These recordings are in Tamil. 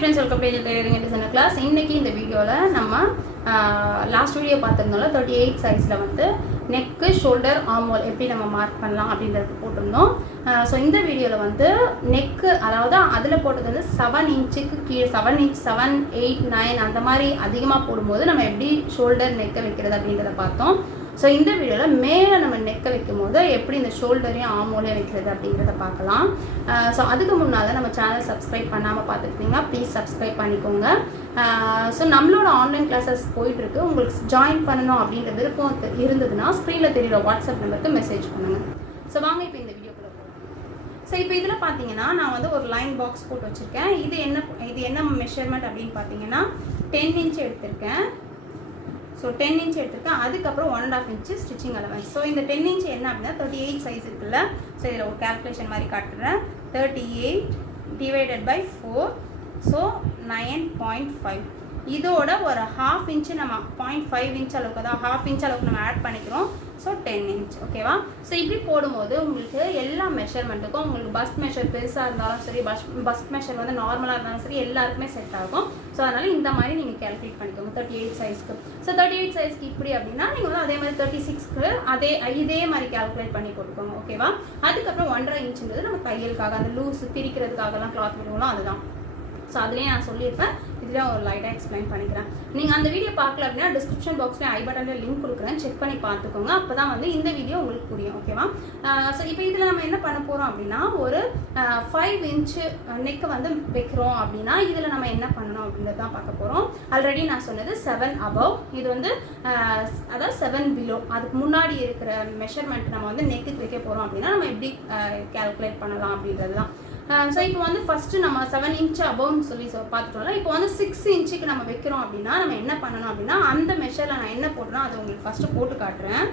friends, welcome to Tailoring designer class. இன்னைக்கு இந்த வீடியோல நம்ம லாஸ்ட் வீடியோ பார்த்திருந்தோம்ல 38 சைஸ்ல வந்து neck, shoulder, armhole எப்படி நம்ம மார்க் பண்ணலாம் அப்படிங்கறது போட்டுருந்தோம். சோ இந்த வீடியோல வந்து neck அதாவது அதுல போட்டது வந்து 7 இன்ச்சுக்கு கீழ 7 இன்ச் 7 8 9 அந்த மாதிரி அதிகமா போடும்போது நம்ம எப்படி shoulder neck வைக்கிறது அப்படிங்கறத பார்த்தோம். So இந்த வீடியோல மேல நம்ம neck வைக்கும்போது எப்படி இந்த ஷோல்டரையும் ஆர்ம்ஹோலையும் வைக்கிறது அப்படிங்கறத பார்க்கலாம். சோ அதுக்கு முன்னால நம்ம சேனல் சப்ஸ்கிரைப் பண்ணாம பார்த்துட்டீங்கன்னா ப்ளீஸ் சப்ஸ்கிரைப் பண்ணிக்கோங்க. சோ நம்மளோட ஆன்லைன் கிளாसेस போயிட்டு இருக்கு. உங்களுக்கு ஜாயின் பண்ணனும் அப்படிங்கற விருப்பம் இருந்ததுன்னா ஸ்கிரீன்ல தெரியுற வாட்ஸ்அப் நம்பருக்கு மெசேஜ் பண்ணுங்க. சோ வாங்க இப்போ இந்த வீடியோக்குள்ள போலாம். சோ இப்போ இதல பாத்தீங்கன்னா நான் வந்து ஒரு லைன் பாக்ஸ் போட்டு வச்சிருக்கேன். இது என்ன மெஷர்மென்ட் அப்படினு பாத்தீங்கன்னா 10 இன்ச் எடுத்துர்க்கேன். So 10 inch எடுத்துக்கேன். அதுக்கு அப்புறம் 1.5 inch ஸ்டிச்சிங் allowance. So இந்த 10 inch என்ன அப்படினா 38 சைஸ் இருக்குல்ல. So இதல ஒரு கால்குலேஷன் மாதிரி காட்டுறேன். 38 divided by 4 so 9.5. இதோட ஒரு 1/2 inch நம்ம 0.5 inch அளவுக்கு தான் 1/2 inch அளவுக்கு நம்ம ஆட் பண்ணிக்கிறோம். So 10 inch ஓகேவா. சோ இப்படி போடும்போது உங்களுக்கு எல்லா மெஷர்மென்ட்டுக்கும் உங்களுக்கு பஸ்ட் மெஷர் பெருசா இருந்தாலும் சரி பஸ்ட் மெஷர் வந்து நார்மலா இருந்தாலும் சரி எல்லாருக்குமே செட் ஆகும். சோ அதனால இந்த மாதிரி நீங்க கால்குலேட் பண்ணிக்கோங்க 38 சைஸ்க்கு. சோ 38 சைஸ்க்கு இப்படி அப்படினா நீங்க வந்து அதே மாதிரி 36க்கு இதே மாதிரி கால்குலேட் பண்ணி போட்டுக்கோங்க ஓகேவா. அதுக்கு அப்புறம் 1.5 இன்ச்ன்றது நம்ம தையலுக்காக அந்த லூஸ் பிரிக்கிறதுக்காகலாம் கிளாத் விடுவோம் அதுதான். சோ அதுலயே நான் சொல்லிருப்பேன். இதுல ஒரு லைட்டா எக்ஸ்பிளைன் பண்ணிக்கிறேன். நீங்க அந்த வீடியோ பார்க்கல அப்படினா டிஸ்கிரிப்ஷன் பாக்ஸ்ல ஐ பட்டன்ல லிங்க் கொடுக்கிறேன். செக் பண்ணி பார்த்துக்கோங்க. அப்பதான் வந்து இந்த வீடியோ உங்களுக்கு புரியும் ஓகேவா. சோ இப்போ இதுல நம்ம என்ன பண்ண போறோம் அப்படினா ஒரு 5 inch neck வந்து வைக்கிறோம் அப்படினா இதுல நம்ம என்ன பண்ணனும் அப்படிங்கறத தான் பார்க்க போறோம். ஆல்ரெடி நான் சொன்னது 7 above. இது வந்து அதாவது 7 below. அதுக்கு முன்னாடி இருக்கிற மெஷர்மென்ட் நம்ம வந்து neck-க்கு வைக்க போறோம் அப்படினா நம்ம எப்படி கால்குலேட் பண்ணலாம் அப்படிங்கறதுதான். சோ இப்போ வந்து ஃபர்ஸ்ட் நம்ம 7 inch above னு சொல்லி பார்த்துட்டோம்ல. இப்போ வந்து 6 inch-க்கு நம்ம வைக்கிறோம் அப்படினா நம்ம என்ன பண்ணனும் அப்படினா அந்த மெஷர்ல நான் என்ன போடுறேன் அதை உங்களுக்கு ஃபர்ஸ்ட் போட்டு காட்டுறேன்.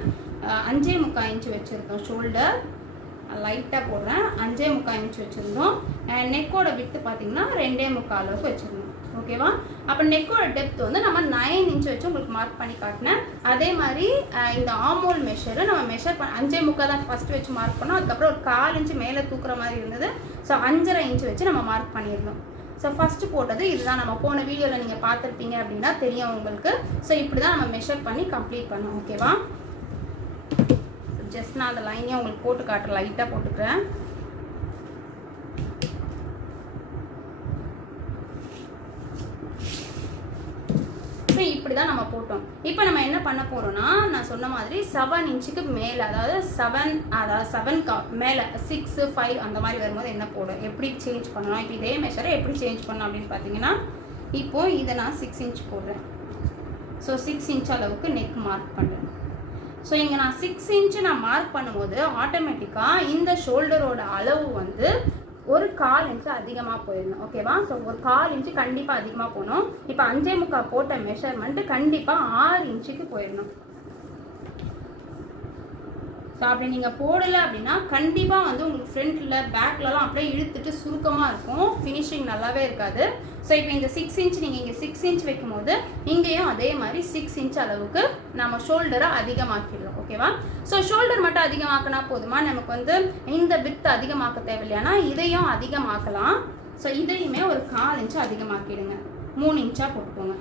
5.25 inch வச்சிருக்கோம் ஷோல்டர் லைட்டா போடுறேன். 5.25 inch வச்சிருந்தோம். நெக்கோட விட்த் பாத்தீங்கன்னா 2.25 அளவுக்கு வச்சிருந்தோம் ஓகேவா. அப்ப நெக்கோட டெப்த் வந்து நம்ம 9 inch வச்சு உங்களுக்கு மார்க் பண்ணி காட்டுனேன். அதே மாதிரி இந்த ஆர்ம்ஹோல் மெஷர் நம்ம மெஷர் 5.25 தான் ஃபர்ஸ்ட் வச்சு மார்க் பண்ணோம். அதுக்கு அப்புறம் ஒரு 1/4 inch மேல தூக்குற மாதிரி இருந்தது. சோ 5.5 inch வச்சு நம்ம மார்க் பண்ணிரணும். சோ ஃபர்ஸ்ட் போட்டது இதுதான். நம்ம போன வீடியோல நீங்க பார்த்திருப்பீங்க அப்படினா தெரியும் உங்களுக்கு. சோ இப்படி தான் நம்ம மெஷர் பண்ணி கம்ப்ளீட் பண்ணோம் ஓகேவா. ஜஸ்ட் நான் அந்த லைனையே உங்களுக்கு போட்டு காட்டுறேன். லைட்டா போட்டுக்கிறேன். இப்படி தான் நம்ம போட்டோம். இப்போ நம்ம என்ன பண்ண போறோம்னா நான் சொன்ன மாதிரி 7 inch-க்கு மேல அதாவது 7 மேல 6 5 அந்த மாதிரி வரும்போது என்ன போடும் எப்படி சேஞ்ச் பண்ணலாம். இப்போ இதே மெஷரை எப்படி சேஞ்ச் பண்ணலாம் அப்படின்னு பாத்தீங்கன்னா இப்போ இத நான் 6 inch போடுறேன். சோ 6 inch அளவுக்கு neck மார்க் பண்றேன். சோ இங்க நான் 6 inch நான் மார்க் பண்ணும்போது ஆட்டோமேட்டிக்கா இந்த ஷோல்டரோட அளவு வந்து ஒரு 1/4 inch அதிகமா போயிடணும் ஓகேவா. சோ ஒரு 1/4 inch கண்டிப்பா அதிகமா போணும். இப்போ 5.25 போட்ட மெஷர்மென்ட் கண்டிப்பா 6 inch-க்கு போயிடணும். சோ அப்படி நீங்க போடல அப்படினா கண்டிப்பா வந்து உங்களுக்கு ஃப்ரண்ட்ல பேக்லலாம் அப்படியே இழுத்துட்டு சுருக்கமா இருக்கும். ஃபினிஷிங் நல்லாவே இருக்காது. சோ இப்போ இந்த 6 inch நீங்க இங்க 6 inch வைக்கும்போது இங்கேயும் அதே மாதிரி 6 inch அளவுக்கு நம்ம ஷோல்டரை அதிகமாக்கிடுறோம் ஓகேவா. சோ ஷோல்டர் மட்டும் அதிகமாக்கினா போதுமா நமக்கு வந்து இந்த விட்த் அதிகமாக்க தேவையில்லைனா இதையும் அதிகமாக்கலாம். சோ இதையுமே ஒரு 1/4 inch அதிகமாக்கிடுங்க. 3 inch-ஆ போட்டுக்கோங்க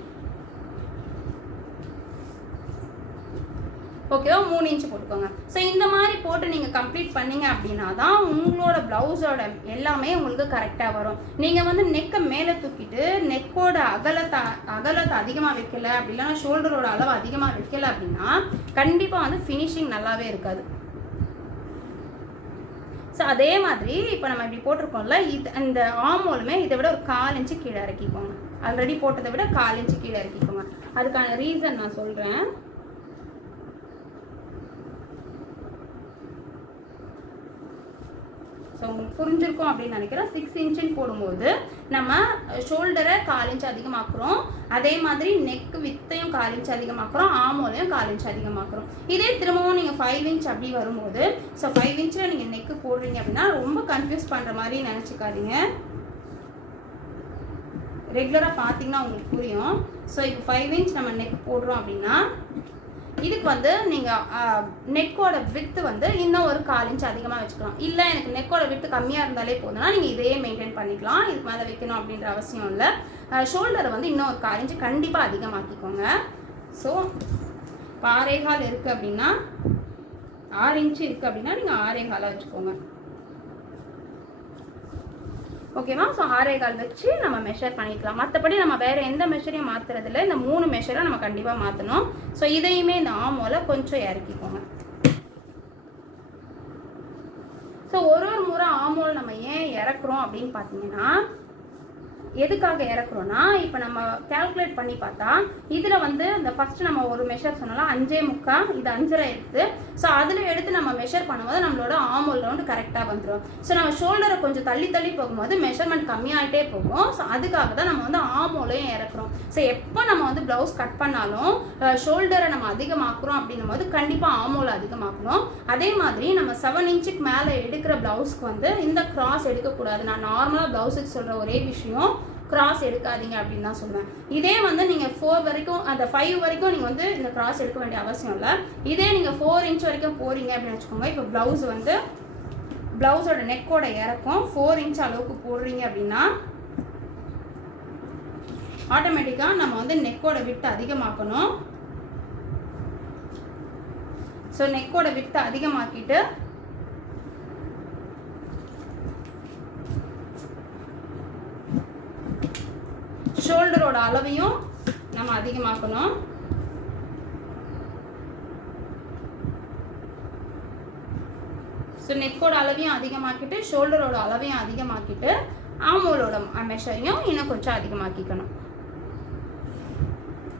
ஓகேவா. 3 inch போட்டுக்கோங்க. சோ இந்த மாதிரி போட்டு நீங்க கம்ப்ளீட் பண்ணீங்க அப்படினா தான் உங்களோட பிளவுஸோட எல்லாமே உங்களுக்கு கரெக்ட்டா வரும். நீங்க வந்து நெக்க மேல தூக்கிட்டு நெக்கோட அகலத்தை அதிகமா வைக்கல அப்படினா ஷோல்டரோட அளவு அதிகமா வைக்கல அப்படினா கண்டிப்பா வந்து ஃபினிஷிங் நல்லாவே இருக்காது. சோ அதே மாதிரி இப்போ நம்ம இப்படி போட்டுருக்கோம்ல இந்த ஆர்ம்ஹோலுமே இதை விட ஒரு 1/4 inch கீழ இறக்கிக்கோங்க. ஆல்ரெடி போட்டதை விட 1/4 inch கீழ இறக்கிக்கோங்க. அதுக்கான ரீசன் நான் சொல்றேன். சோ உங்களுக்கு புரிஞ்சிருக்கும் அப்படின்னு நினைக்கிறேன். 6 inch போடும்போது நம்ம ஷோல்டரை 1/4 inch அதிகமாக்குறோம். அதே மாதிரி நெக் வித்தையும் 1/4 inch அதிகமாக்குறோம். ஆர்ம்ஹோலையும் 1/4 inch அதிகமாக்குறோம். இதே திரும்பவும் நீங்க 5 inch அப்படி வரும்போது சோ 5 inch-ல நீங்க நெக் போடுறீங்க அப்படினா ரொம்ப கன்ஃபியூஸ் பண்ற மாதிரி நினைச்சுக்காதீங்க. ரெகுலரா பாத்தீங்கன்னா உங்களுக்கு புரியும். சோ இப்போ 5 inch நம்ம நெக் போடுறோம் அப்படினா இதுக்கு வந்து நீங்கள் நெக்கோட வித்து வந்து இன்னும் ஒரு 1/4 இன்ச் அதிகமாக வச்சுக்கலாம். இல்லை எனக்கு நெக்கோட வித்து கம்மியாக இருந்தாலே போதும்னா நீங்கள் இதையே மெயின்டைன் பண்ணிக்கலாம். இதுக்கு மேலே வைக்கணும் அப்படின்ற அவசியம் இல்லை. ஷோல்டரை வந்து இன்னும் ஒரு 1/4 இன்ச் கண்டிப்பாக அதிகமாக்கிக்கோங்க. ஸோ 6.25 இருக்குது அப்படின்னா 6 இன்ச்சு இருக்குது அப்படின்னா நீங்கள் 6.25 வச்சுக்கோங்க. ஓகேவா? ஸோ 6.25 வச்சு நம்ம மெஷர் பண்ணிக்கலாம். மற்றபடி நம்ம வேறு எந்த மெஷரையும் மாற்றுறதில்ல. இந்த 3 மெஷரை நம்ம கண்டிப்பாக மாற்றணும். ஸோ இதையுமே இந்த ஆமோல கொஞ்சம் இறக்கிக்கோங்க. ஸோ ஒரு முறை ஆமோல் நம்ம ஏன் இறக்குறோம் அப்படின்னு பார்த்தீங்கன்னா, எதுக்காக இறக்குறோம்னா, இப்போ நம்ம கால்குலேட் பண்ணி பார்த்தா இதில் வந்து இந்த ஃபர்ஸ்ட் நம்ம ஒரு மெஷர் சொன்னாலும் 5.25 இது 5.5 எடுத்து, ஸோ அதில் எடுத்து நம்ம மெஷர் பண்ணும்போது நம்மளோட ஆமோல் ரவுண்டு கரெக்டாக வந்துடும். ஸோ நம்ம ஷோல்டரை கொஞ்சம் தள்ளி தள்ளி போகும்போது மெஷர்மெண்ட் கம்மியாகிட்டே போகும். ஸோ அதுக்காக தான் நம்ம வந்து ஆமோலையும் இறக்குறோம். ஸோ எப்போ நம்ம வந்து ப்ளவுஸ் கட் பண்ணாலும் ஷோல்டரை நம்ம அதிகமாக்குறோம் அப்படின்னும் போது கண்டிப்பாக ஆமோலை அதிகமாக்கணும். அதே மாதிரி நம்ம 7 இன்ச்சுக்கு மேலே எடுக்கிற ப்ளவுஸ்க்கு வந்து இந்த கிராஸ் எடுக்கக்கூடாது. நான் நார்மலாக ப்ளவுஸுக்கு சொல்கிற ஒரே விஷயம், கிராஸ் எடுக்காதீங்க அப்படின்னு தான் சொல்லுவேன். இதே வந்து நீங்கள் 4 வரைக்கும் அந்த 5 வரைக்கும் நீங்கள் வந்து இந்த கிராஸ் எடுக்க வேண்டிய அவசியம் இல்லை. இதே நீங்கள் 4 இன்ச் வரைக்கும் போகிறீங்க அப்படின்னு வச்சுக்கோங்க. இப்போ ப்ளவுஸ் வந்து ப்ளவுஸோட நெக்கோட இறக்கம் 4 இன்ச் அளவுக்கு போடுறீங்க அப்படின்னா ஆட்டோமேட்டிக்காக நம்ம வந்து நெக்கோட விட்டு அதிகமாக்கணும். ஸோ நெக்கோட விட்டு அதிகமாக்கிட்டு ஷோல்டரோட அளவையும் நம்ம அதிகமாக்கணும். ஸோ நெக்கோட அளவையும் அதிகமாக்கிட்டு ஷோல்டரோட அளவையும் அதிகமாக்கிட்டு ஆமோலோட மெஷரையும் இன்னும் கொஞ்சம் அதிகமாக்கிக்கணும்.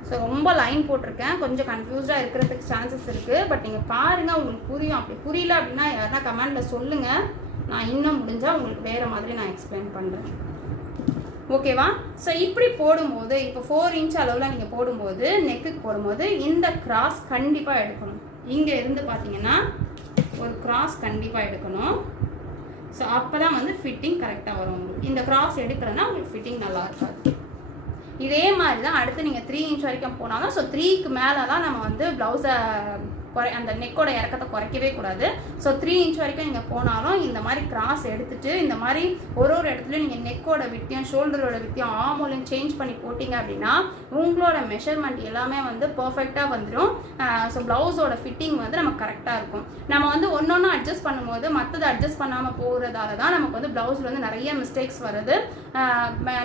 ஸோ ரொம்ப லைன் போட்டிருக்கேன், கொஞ்சம் கன்ஃபியூஸ்டாக இருக்கிறதுக்கு சான்சஸ் இருக்குது. பட் நீங்கள் பாருங்கள், உங்களுக்கு புரியும். அப்படி புரியல அப்படின்னா யாருன்னா கமெண்டில் சொல்லுங்கள். நான் இன்னும் முடிஞ்சால் உங்களுக்கு வேறு மாதிரி நான் எக்ஸ்பிளைன் பண்ணுறேன். ஓகேவா? ஸோ இப்படி போடும்போது இப்போ 4 இன்ச் அளவில் நீங்கள் போடும்போது நெக்குக்கு போடும்போது இந்த கிராஸ் கண்டிப்பாக எடுக்கணும். இங்கே இருந்து பார்த்தீங்கன்னா ஒரு கிராஸ் கண்டிப்பாக எடுக்கணும். ஸோ அப்போ தான் வந்து ஃபிட்டிங் கரெக்டாக வரும். உங்களுக்கு இந்த கிராஸ் எடுக்கிறதுனா உங்களுக்கு ஃபிட்டிங் நல்லா இருக்காது. இதே மாதிரி தான் அடுத்து நீங்கள் 3 இன்ச் வரைக்கும் போனாலும், ஸோ 3க்கு மேலே தான் நம்ம வந்து ப்ளவுஸை அந்த நெக்கோட இறக்கத்தை குறைக்கவே கூடாது. ஸோ 3 இன்ச் வரைக்கும் நீங்கள் போனாலும் இந்த மாதிரி கிராஸ் எடுத்துகிட்டு இந்த மாதிரி ஒரு இடத்துல நீங்கள் நெக்கோட வித்தியம் ஷோல்டரோட வித்தியம் ஆமோலையும் சேஞ்ச் பண்ணி போட்டிங்க அப்படின்னா உங்களோட மெஷர்மெண்ட் எல்லாமே வந்து பர்ஃபெக்டாக வந்துடும். ஸோ ப்ளவுஸோட ஃபிட்டிங் வந்து நமக்கு கரெக்டாக இருக்கும். நம்ம வந்து ஒன்று அட்ஜஸ்ட் பண்ணும்போது மற்றது அட்ஜஸ்ட் பண்ணாமல் போகிறதால தான் நமக்கு வந்து ப்ளவுஸில் வந்து நிறைய மிஸ்டேக்ஸ் வருது.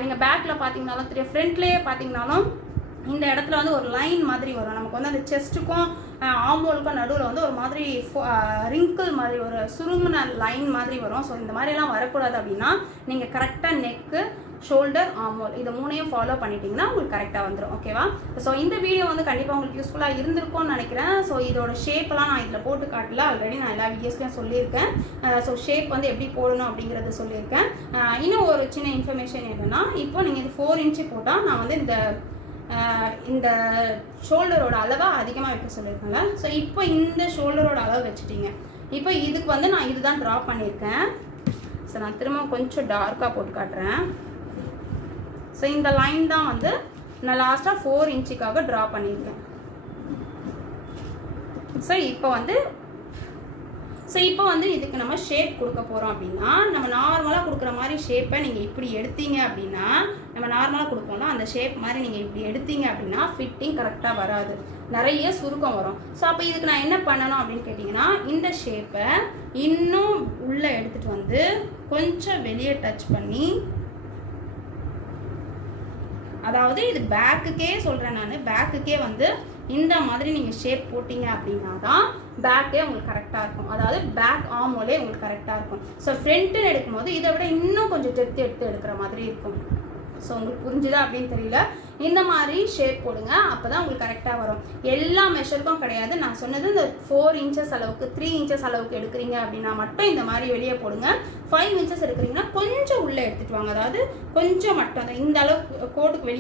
நீங்கள் பேக்கில் பார்த்தீங்கன்னாலும் ஃப்ரண்ட்லேயே பார்த்தீங்கன்னாலும் இந்த இடத்துல வந்து ஒரு லைன் மாதிரி வரும். நமக்கு வந்து அந்த செஸ்ட்டுக்கும் ஆமோலுக்கும் நடுவில் வந்து ஒரு மாதிரி ரிங்கிள் மாதிரி ஒரு சுருங்கின லைன் மாதிரி வரும். ஸோ இந்த மாதிரிலாம் வரக்கூடாது அப்படின்னா நீங்கள் கரெக்டாக நெக்கு, ஷோல்டர், ஆமோல் இது 3ஐயும் ஃபாலோ பண்ணிட்டீங்கன்னா உங்களுக்கு கரெக்டாக வந்துடும். ஓகேவா? ஸோ இந்த வீடியோ வந்து கண்டிப்பாக உங்களுக்கு யூஸ்ஃபுல்லாக இருந்திருக்கும்னு நினைக்கிறேன். ஸோ இதோட ஷேப்பெல்லாம் நான் இதில் போட்டு காட்டல, ஆல்ரெடி நான் எல்லா வீடியோஸ்லையும் சொல்லியிருக்கேன். ஸோ ஷேப் வந்து எப்படி போடணும் அப்படிங்கிறது சொல்லியிருக்கேன். இன்னும் ஒரு சின்ன இன்ஃபர்மேஷன் என்னென்னா, இப்போ நீங்கள் இது 4 இன்ச்சு போட்டால் நான் வந்து இந்த ஷோல்டரோட அளவை அதிகமாக வைக்க சொல்லியிருக்கேன்ல. ஸோ இப்போ இந்த ஷோல்டரோட அளவு வச்சுட்டீங்க. இப்போ இதுக்கு வந்து நான் இதுதான் ட்ரா பண்ணியிருக்கேன். ஸோ நான் திரும்ப கொஞ்சம் டார்க்காக போட்டு காட்டுறேன். ஸோ இந்த லைன் தான் வந்து நான் லாஸ்ட்டாக 4 இன்ச்சுக்காக ட்ரா பண்ணியிருக்கேன். ஸோ இப்போ வந்து இதுக்கு நம்ம ஷேப் கொடுக்க போகிறோம் அப்படின்னா, நம்ம நார்மலாக கொடுக்குற மாதிரி ஷேப்பை நீங்கள் இப்படி எடுத்தீங்க அப்படின்னா, நம்ம நார்மலாக கொடுப்போம்னா அந்த ஷேப் மாதிரி நீங்கள் இப்படி எடுத்தீங்க அப்படின்னா ஃபிட்டிங் கரெக்டாக வராது, நிறைய சுருக்கம் வரும். ஸோ அப்போ இதுக்கு நான் என்ன பண்ணணும் அப்படின்னு கேட்டிங்கன்னா, இந்த ஷேப்பை இன்னும் உள்ளே எடுத்துகிட்டு வந்து கொஞ்சம் வெளியே டச் பண்ணி, அதாவது இது பேக்குக்கே சொல்கிறேன் நான், பேக்குக்கே வந்து இந்த மாதிரி நீங்கள் ஷேப் போட்டிங்க அப்படின்னா தான் பேக்கே உங்களுக்கு கரெக்டாக இருக்கும். அதாவது பேக் ஆமோலே உங்களுக்கு கரெக்டாக இருக்கும். ஸோ ஃப்ரண்ட்டுன்னு எடுக்கும்போது இதை விட இன்னும் கொஞ்சம் டெப்த் எடுத்து எடுக்கிற மாதிரி இருக்கும். ஸோ உங்களுக்கு புரிஞ்சுதா அப்படின்னு தெரியல. இந்த மாதிரி ஷேப் போடுங்க, அப்போ தான் உங்களுக்கு கரெக்டாக வரும். எல்லா மெஷருக்கும் கிடையாது, நான் சொன்னது இந்த 4 இன்ச்சஸ் அளவுக்கு 3 இன்ச்சஸ் அளவுக்கு எடுக்கிறீங்க அப்படின்னா மட்டும் இந்த மாதிரி வெளியே போடுங்க. 5 இன்ச்சஸ் எடுக்கிறீங்கன்னா கொஞ்சம் உள்ளே எடுத்துகிட்டு வாங்க. அதாவது கொஞ்சம் மட்டும் அந்த இந்த அளவுக்கு கோட்டுக்கு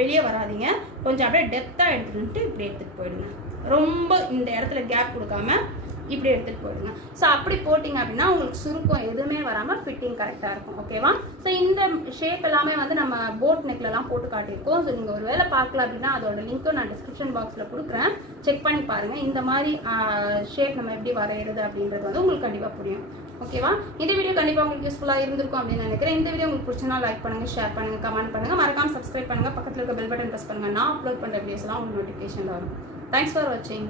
வெளியே வராதிங்க, கொஞ்சம் அப்படியே டெப்த்தாக எடுத்துகிட்டு இப்படி எடுத்துகிட்டு போயிடுங்க. ரொம்ப இந்த இடத்துல கேப் கொடுக்காம இப்படி எடுத்துகிட்டு போயிடுங்க. ஸோ அப்படி போட்டிங்க அப்படின்னா உங்களுக்கு சுருக்கம் எதுவுமே வராமல் ஃபிட்டிங் கரெக்டாக இருக்கும். ஓகேவா? ஸோ இந்த ஷேப் எல்லாமே வந்து நம்ம போட் நெக்லலாம் போட்டு காட்டியிருக்கோம். ஸோ நீங்கள் ஒரு வேளை பார்க்கல அப்படின்னா அதோட லிங்க்கும் நான் டிஸ்கிரிப்ஷன் பாக்ஸில் கொடுக்குறேன், செக் பண்ணி பாருங்கள். இந்த மாதிரி ஷேப் நம்ம எப்படி வரைகிறது அப்படின்றது வந்து உங்களுக்கு கண்டிப்பாக புரியும். ஓகேவா? இந்த வீடியோ கண்டிப்பாக உங்களுக்கு யூஸ்ஃபுல்லாக இருந்திருக்கும் அப்படின்னு நினைக்கிறேன். இந்த வீடியோ உங்களுக்கு பிடிச்சனா லைக் பண்ணுங்கள், ஷேர் பண்ணுங்கள், கமெண்ட் பண்ணுங்கள், மறக்காம சப்ஸ்கிரைப் பண்ணுங்கள், பக்கத்தில் இருக்க பெல் பட்டன் ப்ரெஸ் பண்ணுங்கள். நான் அப்லோட் பண்ணுற வீடியோஸ்லாம் உங்களுக்கு நோட்டிஃபிகேஷனில் வரும். தேங்க்ஸ் ஃபார் வாட்சிங்.